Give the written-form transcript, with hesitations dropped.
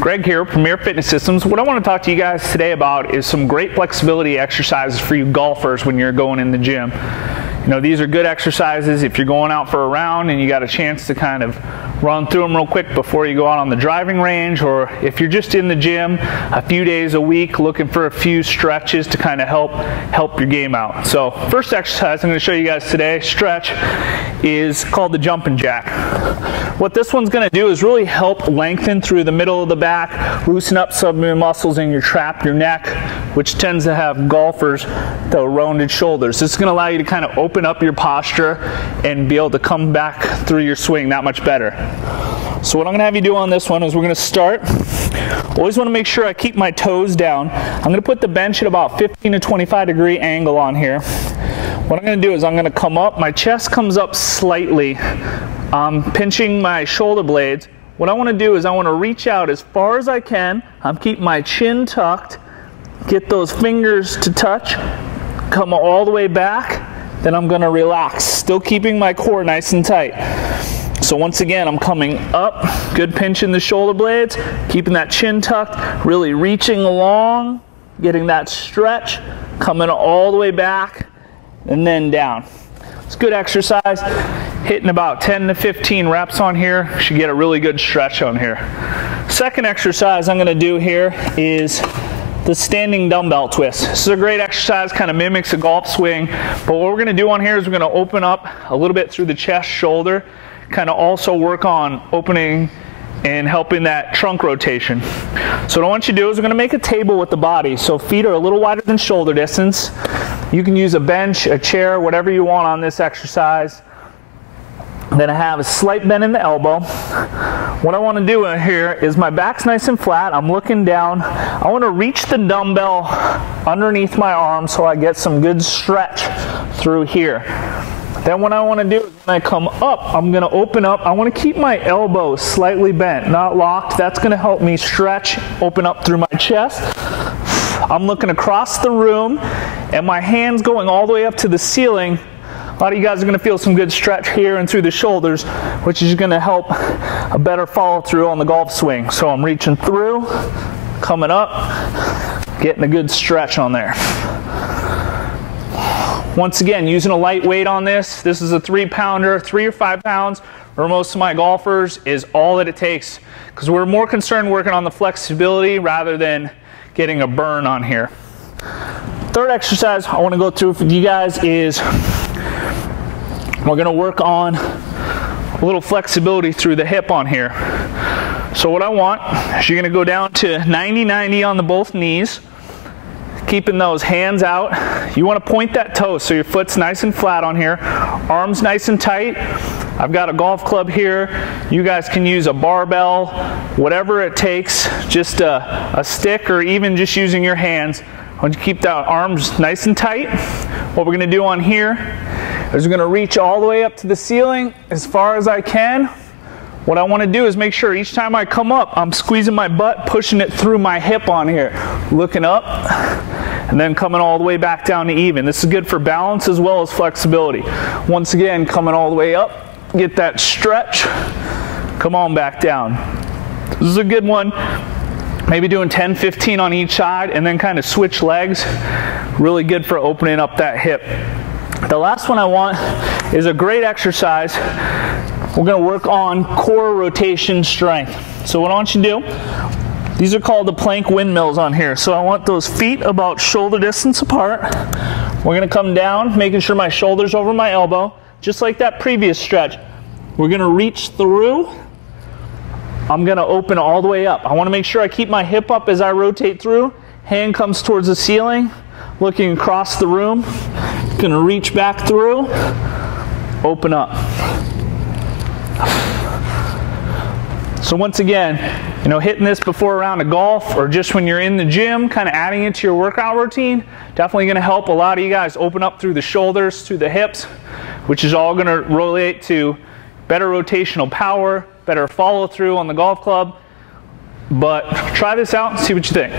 Greg here, Premier Fitness Systems. What I want to talk to you guys today about is some great flexibility exercises for you golfers when you're going in the gym. You know, these are good exercises if you're going out for a round and you got a chance to kind of run through them real quick before you go out on the driving range, or if you're just in the gym a few days a week looking for a few stretches to kind of help your game out. So first exercise I'm going to show you guys today, stretch, is called the Jumpin Jack. What this one's going to do is really help lengthen through the middle of the back, loosen up some of the muscles in your trap, your neck, which tends to have golfers the rounded shoulders. This is going to allow you to kind of open up your posture and be able to come back through your swing that much better. So what I'm going to have you do on this one is we're going to start. Always want to make sure I keep my toes down. I'm going to put the bench at about 15 to 25 degree angle on here. What I'm going to do is I'm going to come up, my chest comes up slightly. I'm pinching my shoulder blades. What I want to do is I want to reach out as far as I can. I'm keeping my chin tucked, get those fingers to touch, come all the way back, then I'm going to relax, still keeping my core nice and tight. So once again, I'm coming up, good pinch in the shoulder blades, keeping that chin tucked, really reaching along, getting that stretch, coming all the way back, and then down. It's good exercise. Hitting about 10 to 15 reps on here. Should get a really good stretch on here. Second exercise I'm going to do here is the standing dumbbell twist. This is a great exercise, kind of mimics a golf swing, but what we're going to do on here is we're going to open up a little bit through the chest, shoulder, kind of also work on opening and helping that trunk rotation. So what I want you to do is we're going to make a table with the body. So feet are a little wider than shoulder distance. You can use a bench, a chair, whatever you want on this exercise. Then I have a slight bend in the elbow. What I want to do here is my back's nice and flat. I'm looking down. I want to reach the dumbbell underneath my arm so I get some good stretch through here. Then what I want to do is when I come up, I'm going to open up. I want to keep my elbow slightly bent, not locked. That's going to help me stretch, open up through my chest. I'm looking across the room and my hands going all the way up to the ceiling. A lot of you guys are going to feel some good stretch here and through the shoulders, which is going to help a better follow through on the golf swing. So I'm reaching through, coming up, getting a good stretch on there. Once again, using a light weight on this. This is a 3-pounder, 3 or 5 pounds for most of my golfers is all that it takes, because we're more concerned working on the flexibility rather than getting a burn on here. Third exercise I want to go through for you guys is we're going to work on a little flexibility through the hip on here. So what I want is you're going to go down to 90-90 on the both knees, keeping those hands out. You want to point that toe so your foot's nice and flat on here, arms nice and tight. I've got a golf club here. You guys can use a barbell, whatever it takes, just a stick or even just using your hands. I want you to keep that arms nice and tight. What we're going to do on here is we're going to reach all the way up to the ceiling as far as I can. What I want to do is make sure each time I come up, I'm squeezing my butt, pushing it through my hip on here, looking up, and then coming all the way back down to even. This is good for balance as well as flexibility. Once again, coming all the way up, get that stretch, come on back down. This is a good one. Maybe doing 10, 15 on each side and then kind of switch legs. Really good for opening up that hip. The last one I want is a great exercise. We're going to work on core rotation strength. So what I want you to do, these are called the plank windmills on here. So I want those feet about shoulder distance apart. We're going to come down, making sure my shoulder's over my elbow, just like that previous stretch. We're going to reach through. I'm going to open all the way up. I want to make sure I keep my hip up as I rotate through. Hand comes towards the ceiling, looking across the room. Going to reach back through, open up. So once again, you know, hitting this before a round of golf or just when you're in the gym, kind of adding it to your workout routine, definitely going to help a lot of you guys open up through the shoulders, through the hips, which is all going to relate to better rotational power, better follow through on the golf club. But try this out and see what you think.